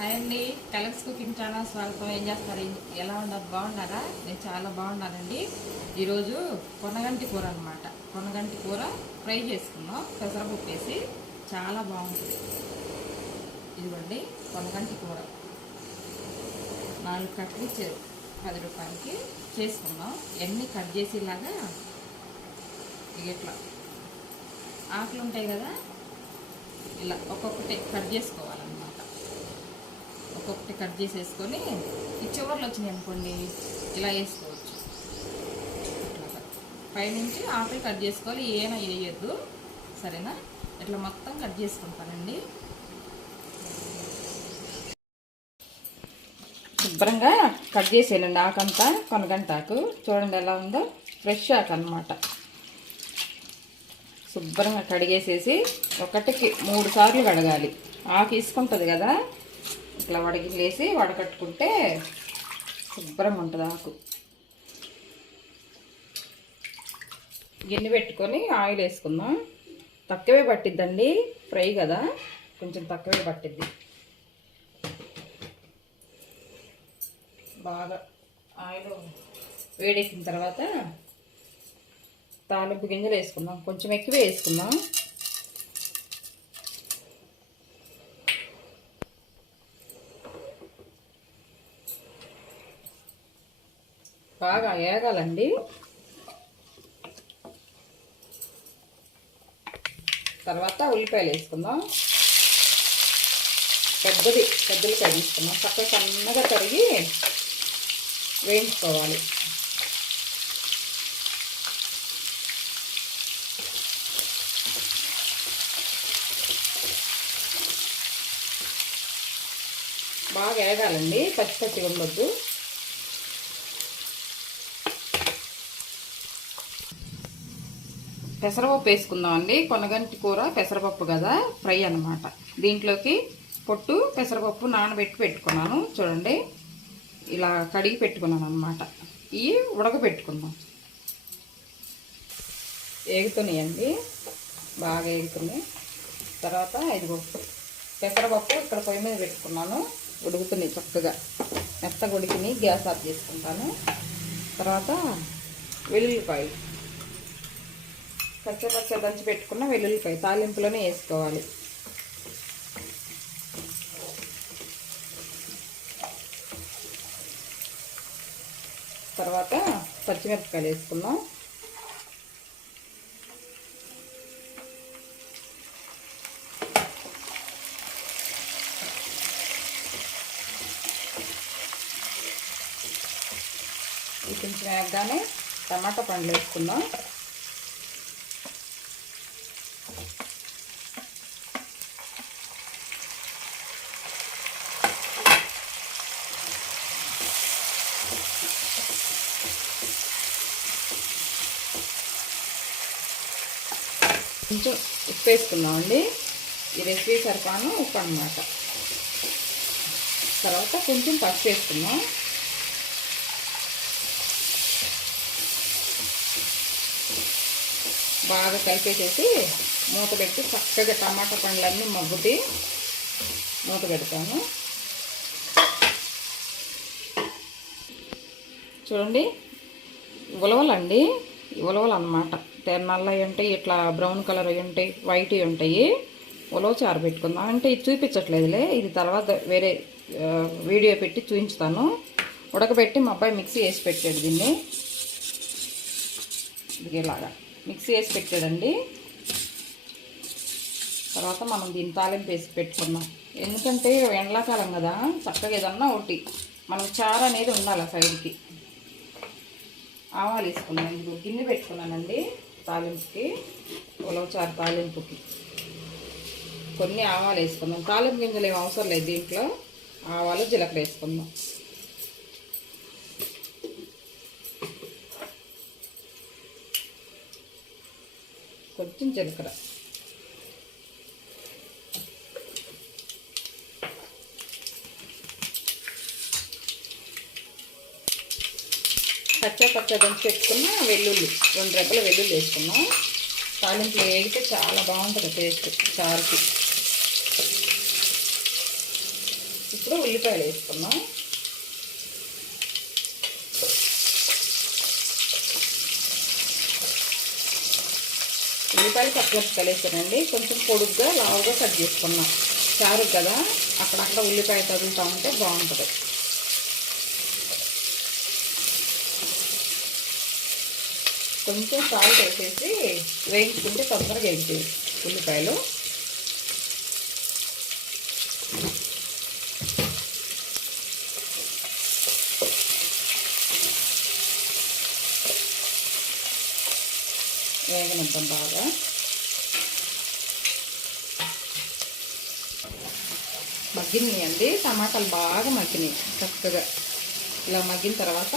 Hi అండి. కలెక్స్ cooking channel స్వాగతం. ఏం చేస్తారు? ఎలా ఉన్నారు? బాగున్నారా? నేను చాలా బాగున్నానండి. ఈరోజు కొనగంటి కూర అనమాట కొనగంటి కూర ఫ్రై చేసుకున్నాం. పెసరపప్పు వేసి చాలా బాగుంటుంది. ఇదిగోండి కొనగంటి కూర. నాలుగు కట్లు చే- పది రూపాయలకి చేసుకున్నాం. ఎన్ని కట్ చేసేలాగా ఇట్లా. ఆకులు ఉంటాయి కదా? ఇలా ఒక్కొక్కటి కట్ చేసుకోవాలన్నమాట. ఒక్కొక్కటి కట్ చేసేసుకొని ఈ చివర్లు వచ్చినాయి అనుకోండి ఇలా వేసుకోవచ్చు. ఇట్లాగా పైనుంచి ఆకులు కట్ చేసుకోవాలి ఏమైనా వేయద్దు. సరేనా? ఇట్లా మొత్తం కట్ చేసుకుంటానండి శుభ్రంగా కట్ చేసేయండి ఆకంతా కొనగంటాకు. చూడండి ఎలా ఉందో. ఫ్రెష్ ఆకు అనమాట శుభ్రంగా కడిగేసేసి ఒకటికి మూడు సార్లు కడగాలి. ఆకు ఇసుకుంటుంది కదా? ఇట్లా వడగిల్లేసి వడకట్టుకుంటే శుభ్రం ఉంటుంది ఆకు. గిన్నె పెట్టుకొని ఆయిల్ వేసుకుందాం. తక్కువే పట్టిద్దండి ఫ్రై కదా కొంచెం తక్కువే పట్టిద్ది. బాగా ఆయిల్ వేడెక్కిన తర్వాత తాలింపు గింజలు వేసుకుందాం. కొంచెం ఎక్కువ వేసుకుందాం. బాగా వేగాలండి తర్వాత ఉల్లిపాయలు వేసుకుందాం. పెద్దది పెద్దలికాయ తీసుకుందాం. చక్కగా సన్నగా తరిగి వేయించుకోవాలి. బాగా వేగాలండి పచ్చి పచ్చిగా ఉండొద్దు. పెసరపప్పు వేసుకుందాం అండి కొనగంటి కూర పెసరపప్పు కదా ఫ్రై అన్నమాట. దీంట్లోకి పొట్టు పెసరపప్పు నానబెట్టి పెట్టుకున్నాను. చూడండి ఇలా కడిగి పెట్టుకున్నాను అనమాట ఇవి ఉడకబెట్టుకుందాం. ఏగుతున్నాయండి. బాగా ఏగుతున్నాయి. తర్వాత ఇదిగో పెసరపప్పు ఇక్కడ పొయ్యి మీద పెట్టుకున్నాను. ఉడుకుతున్నాయి చక్కగా. మెత్తగా ఉడికిని గ్యాస్ ఆఫ్ చేసుకుంటాను. తర్వాత వెల్లుల్లిపాయలు. పచ్చ పచ్చ దంచి పెట్టుకున్న వెల్లుల్లిపాయ తాలింపులోనే వేసుకోవాలి. తర్వాత పచ్చిమిరపకాయలు వేసుకున్నాం ఇది కొంచెం టమాటా పండ్లు వేసుకుందాం. కొంచెం ఉప్పు వేసుకుందామండి ఈ రెసిపీ సరిపాను ఉప్పు అనమాట తర్వాత కొంచెం పసుపు వేసుకున్నాం బాగా కలిపేసేసి మూత పెట్టి చక్కగా టమాటా పండ్లన్నీ మగ్గుతి మూత పెడతాను. చూడండి ఉలవలండి. ఉలవలు అన్నమాట. నల్లవి ఉంటాయి ఇట్లా బ్రౌన్ కలర్ అవి ఉంటాయి వైట్ ఉంటాయి ఉలవ చారు పెట్టుకుందాం అంటే ఇది చూపించట్లేదులే. ఇది తర్వాత వేరే వీడియో పెట్టి చూపించుతాను ఉడకబెట్టి మా అబ్బాయి మిక్సీ వేసి పెట్టాడు దీన్ని. ఇదిగేలాగా మిక్సీ వేసి పెట్టాడండి. తర్వాత మనం దీని తాలింపు వేసి పెట్టుకుందాం. ఎందుకంటే ఎండాకాలం కదా చక్కగా ఏదన్నా ఒకటి. మనం చారు అనేది ఉండాలి సైడ్కి ఆవాలు వేసుకున్నాను గిన్నె పెట్టుకున్నానండి. తాలింపుకి ఉలవచారు తాలింపుకి. కొన్ని ఆవాలు వేసుకుందాం. తాలింపు గింజలు ఏం అవసరం లేదు దీంట్లో. ఆవాలు జీలకర్ర వేసుకుందాం. కొంచెం జీలకర్ర. పచ్చ పచ్చా దంచి పెట్టుకున్న వెల్లుల్లి రెండు రెబ్బల వెల్లుల్లి వేసుకున్నాం. తాలింపులు వేగితే చాలా బాగుంటుంది టేస్ట్ చారుకి. ఇప్పుడు ఉల్లిపాయలు వేసుకున్నాం. ఉల్లిపాయలు పక్కలకు కలిసానండి కొంచెం పొడుగ్గా లావుగా కట్ చేసుకున్నాం. చారు కదా అక్కడక్కడ ఉల్లిపాయ తగులుతూ ఉంటే బాగుంటుంది. కొంచెం సాల్ట్ వేసేసి వేయించుకుంటే తొందరగా వేయించేది ఉల్లిపాయలు. వేగనిద్దాం బాగా. మగ్గినాయి అండి టమాటాలు బాగా మగ్గినాయి చక్కగా. ఇలా మగ్గిన తర్వాత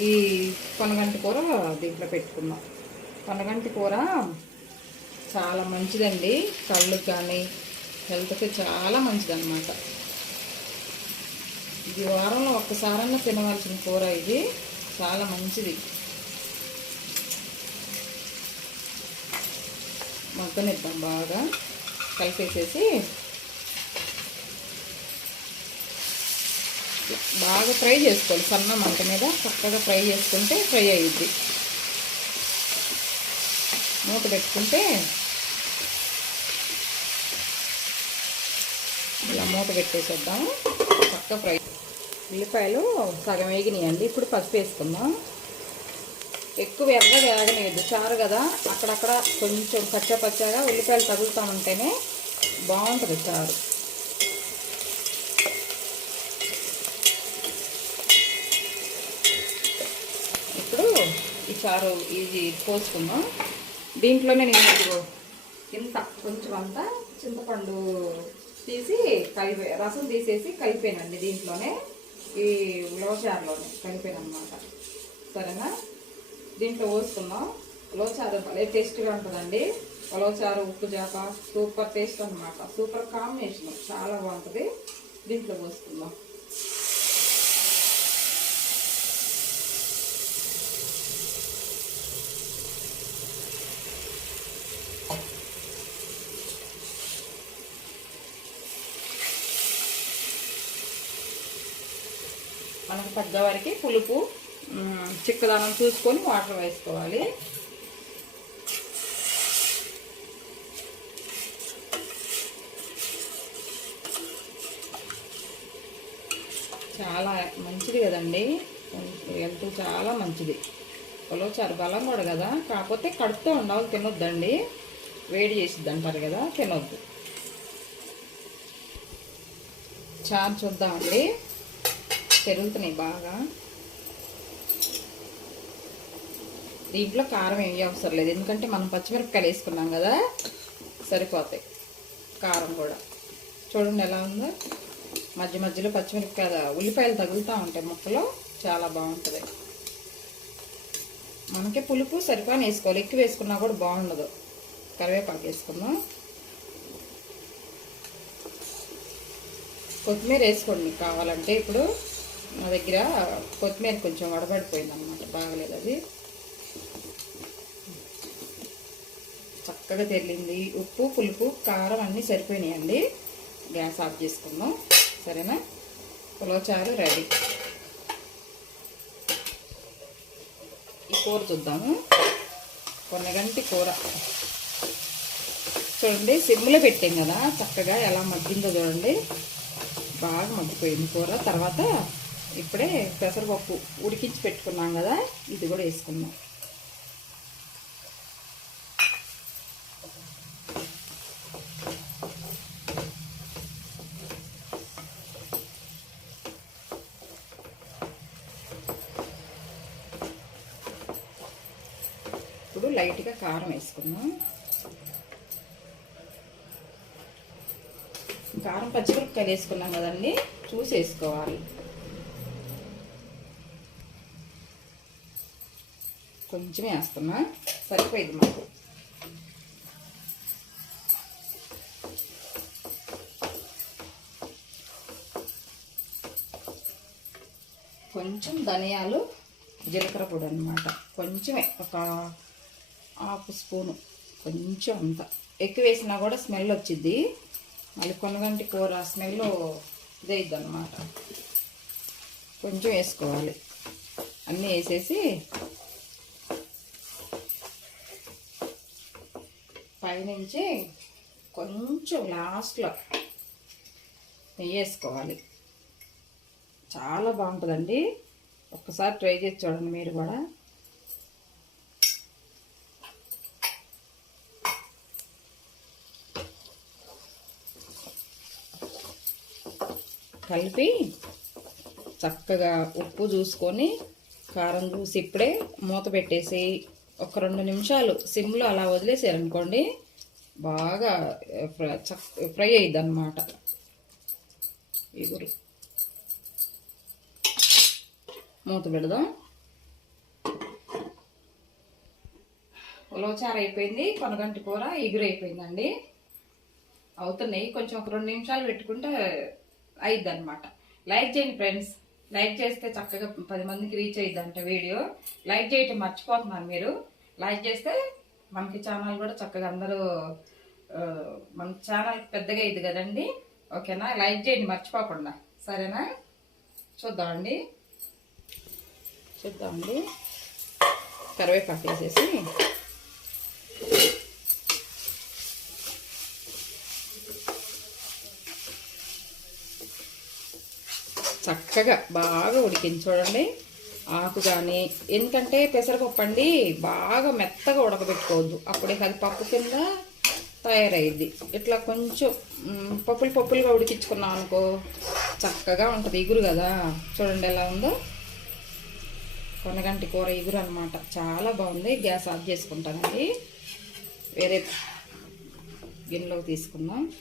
ఈ కొనగంటి కూర దీంట్లో పెట్టుకున్నాం కొనగంటి కూర చాలా మంచిదండి. కళ్ళకి కానీ హెల్త్కి చాలా మంచిదన్నమాట. ఇది వారంలో ఒక్కసారన్నా తినవలసిన కూర ఇది. చాలా మంచిది. మగ్గనిద్దాం బాగా. కలిపేసేసి బాగా ఫ్రై చేసుకోవాలి. సన్న మంట మీద చక్కగా ఫ్రై చేసుకుంటే ఫ్రై అయ్యిద్ది మూత పెట్టుకుంటే ఇలా మూత పెట్టేసేద్దాం. చక్కగా ఫ్రై ఉల్లిపాయలు సగం వేగినాయండి. ఇప్పుడు పసుపు వేసుకుందాం. ఎక్కువ ఎర్రగా వేగనేది చారు కదా అక్కడక్కడ కొంచెం పచ్చ పచ్చగా ఉల్లిపాయలు తగులుతూ ఉంటేనే బాగుంటుంది చారు ఇప్పుడు సారు ఇది పోసుకుందాం. దీంట్లోనే నేను ఇంత కొంచెం అంతా చింతపండు తీసి కలిపే రసం తీసేసి కలిపానండి దీంట్లోనే. ఈ లోచారులోనే కలిపాను అనమాట సరేనా? దీంట్లో పోసుకుందాం. ఉలవచారు భలే టేస్ట్గా ఉంటుందండి. ఉలవచారు ఉప్పు చేప సూపర్ టేస్ట్ అనమాట సూపర్ కాంబినేషన్. చాలా బాగుంటుంది. దీంట్లో పోసుకుందాం. మనకు పెద్దవారికి పులుపు చిక్కదనం చూసుకొని వాటర్ వేసుకోవాలి. చాలా మంచిది కదండి. హెల్త్ చాలా మంచిది. ఉలవచారు బలం కూడా కదా. కాకపోతే కడుపుతో ఉండాలి తినొద్దండి. వేడి చేసిద్ది అంటారు కదా తినొద్దు. చారు చూద్దామండి. పెరుగుతున్నాయి బాగా. దీంట్లో కారం ఏమి అవసరం లేదు. ఎందుకంటే మనం పచ్చిమిరపకాయలు వేసుకున్నాం కదా సరిపోతాయి కారం కూడా. చూడండి ఎలా ఉందో. మధ్య మధ్యలో పచ్చిమిరపకాయ ఉల్లిపాయలు తగులుతూ ఉంటాయి ముక్కలో. చాలా బాగుంటుంది. మనకి పులుపు సరిపోని వేసుకోవాలి. ఎక్కువ వేసుకున్నా కూడా బాగుండదు. కరివేపాకు వేసుకుందాం. కొత్తిమీర వేసుకోండి. కావాలంటే ఇప్పుడు నా దగ్గర కొత్తిమీర కొంచెం వడబడిపోయింది అనమాట బాగలేదు అది. చక్కగా తెల్లింది ఉప్పు పులుపు కారం అన్నీ సరిపోయినాయండి. గ్యాస్ ఆఫ్ చేసుకుందాం. సరేనా? పులవచారు రెడీ. ఈ కూర చూద్దాము. కొన్నగంటి కూర. చూడండి సిమ్లో పెట్టాం కదా చక్కగా ఎలా మగ్గిందో చూడండి. బాగా మగ్గిపోయింది కూర. తర్వాత ఇప్పుడే పెసరపప్పు ఉడికించి పెట్టుకున్నాం కదా ఇది కూడా వేసుకుందాం. ఇప్పుడు లైట్గా కారం వేసుకుందాం. కారం పచ్చిమిరపకాయలు వేసుకున్నాం కదండి చూసి వేసుకోవాలి కొంచెమే వేస్తున్నా. సరిపోయింది మాకు. కొంచెం ధనియాలు జీలకర్ర పొడి అనమాట కొంచెమే ఒక హాఫ్ స్పూను. కొంచెం అంత. ఎక్కువ వేసినా కూడా స్మెల్ వచ్చింది మళ్ళీ కొనగంటి కూర స్మెల్ ఇదైద్ది అనమాట కొంచెం వేసుకోవాలి. అన్నీ వేసేసి పైనుంచి కొంచెం లాస్ట్లో నెయ్యి వేసుకోవాలి చాలా బాగుంటుందండి. ఒక్కసారి ట్రై చేసి చూడండి మీరు కూడా. కలిపి చక్కగా ఉప్పు చూసుకొని కారం చూసి ఇప్పుడే మూత పెట్టేసి ఒక రెండు నిమిషాలు సిమ్లో అలా వదిలేసారనుకోండి బాగా ఫ్రై- ఫ్రై అయ్యిద్ది అనమాట ఇగురు. మూత పెడదాం. ఉలవచారు అయిపోయింది కొనగంటి కూర ఎగురు అయిపోయిందండి. అవుతున్నాయి కొంచెం ఒక రెండు నిమిషాలు పెట్టుకుంటే అయిద్ది అనమాట లైక్ చేయండి ఫ్రెండ్స్. లైక్ చేస్తే చక్కగా పది మందికి రీచ్ అయ్యిద్ది అంట వీడియో. లైక్ చేయటం మర్చిపోతున్నారు మీరు. లైక్ చేస్తే మనకి ఛానల్ కూడా చక్కగా అందరూ మన ఛానల్ పెద్దగా అయ్యింది కదండి. ఓకేనా? లైక్ చేయండి మర్చిపోకుండా. సరేనా? చూద్దామండి. చూద్దామండి. కరివేపాకు వేసేసి. చక్కగా బాగా ఉడికింది చూడండి. ఆకు కానీ ఎందుకంటే పెసరపప్పు అండి బాగా మెత్తగా ఉడకబెట్టుకోవద్దు. అప్పుడే అది పప్పు కింద తయారైద్ది. ఇట్లా కొంచెం పప్పులు పప్పులుగా ఉడికించుకున్నాం అనుకో చక్కగా ఉంటుంది. ఇగురు కదా? చూడండి ఎలా ఉందో. కొనగంటి కూర ఇగురు అనమాట చాలా బాగుంది. గ్యాస్ ఆఫ్ చేసుకుంటానండి. వేరే గిన్నెలోకి తీసుకుందాం.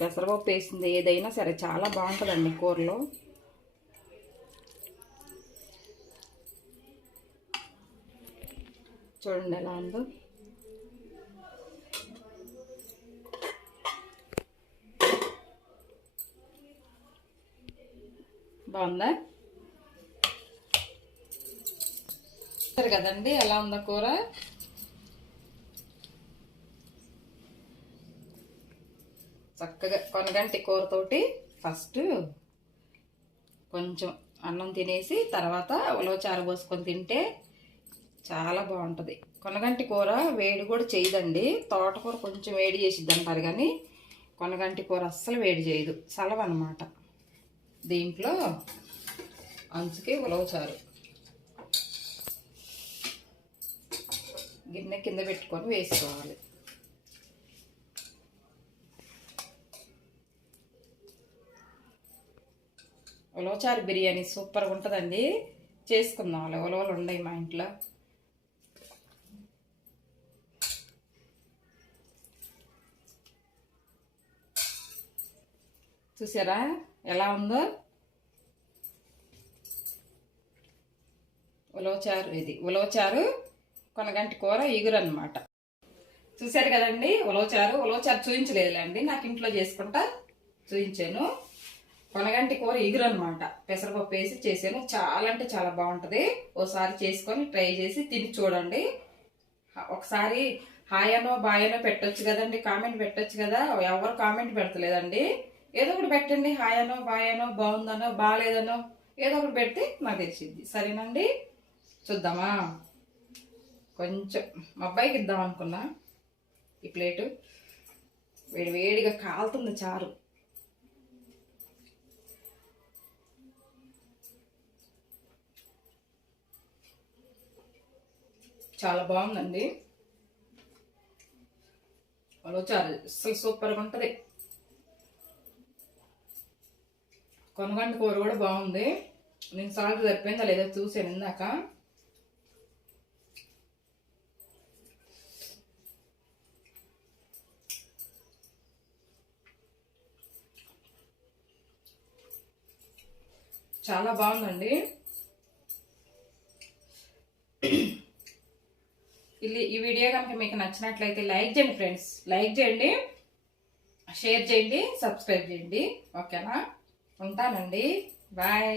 పెసరపప్పు వేసింది. ఏదైనా సరే చాలా బాగుంటుందండి కూరలో. చూడండి ఎలా ఉందో. బాగుందా? సరే కదండి ఎలా ఉందా కూర? చక్కగా కొనగంటి కూరతోటి ఫస్ట్ కొంచెం అన్నం తినేసి తర్వాత ఉలవచారు పోసుకొని తింటే చాలా బాగుంటుంది. కొనగంటి కూర వేడి కూడా చేయదండి. తోటకూర కొంచెం వేడి చేసిద్ది అంటారు కానీ కొనగంటి కూర అస్సలు వేడి చేయదు. సలవ అనమాట దీంట్లో అంచుకి ఉలవచారు గిన్నె కింద పెట్టుకొని వేసుకోవాలి. ఉలవచారు బిర్యానీ సూపర్గా ఉంటుందండి. చేసుకుందాం అలా ఉలవలు ఉన్నాయి మా ఇంట్లో. చూసారా? ఎలా ఉందో? ఉలవచారు ఇది. ఉలవచారు కొనగంటి కూర ఇగురు అనమాట చూశారు కదండి? ఉలవచారు. ఉలవచారు చూపించలేదులేండి నాకు ఇంట్లో చేసుకుంటా చూపించాను కొనగంటి కూర ఎగురు అనమాట పెసరపప్పు వేసి చేసాను చాలా అంటే చాలా బాగుంటుంది. ఓసారి చేసుకొని ట్రై చేసి తిని చూడండి. ఒకసారి హాయనో బాయనో బాయ్ పెట్టొచ్చు కదండి కామెంట్ పెట్టొచ్చు కదా. ఎవరు కామెంట్ పెడతలేదండి. ఏదో ఒకటి పెట్టండి. హాయనో బాయనో బాగుందనో బాగాలేదనో ఏదో ఒకటి పెడితే నాకు తెలిసింది సరేనండి? చూద్దామా? కొంచెం మా అబ్బాయికి ఇద్దాం అనుకున్నా. ఈ ప్లేటు వేడి వేడిగా కాలుతుంది చారు. చాలా బాగుందండి. చారు అసలు సూపర్గా ఉంటుంది. కొనగంట కూర కూడా బాగుంది. నేను సాల్ట్ సరిపోయిందా లేదా చూసాను ఇందాక. చాలా బాగుందండి. ఇది ఈ వీడియో కనుక మీకు నచ్చినట్లయితే లైక్ చేయండి ఫ్రెండ్స్. లైక్ చేయండి షేర్ చేయండి సబ్స్క్రైబ్ చేయండి. ఓకేనా? ఉంటానండి. బాయ్.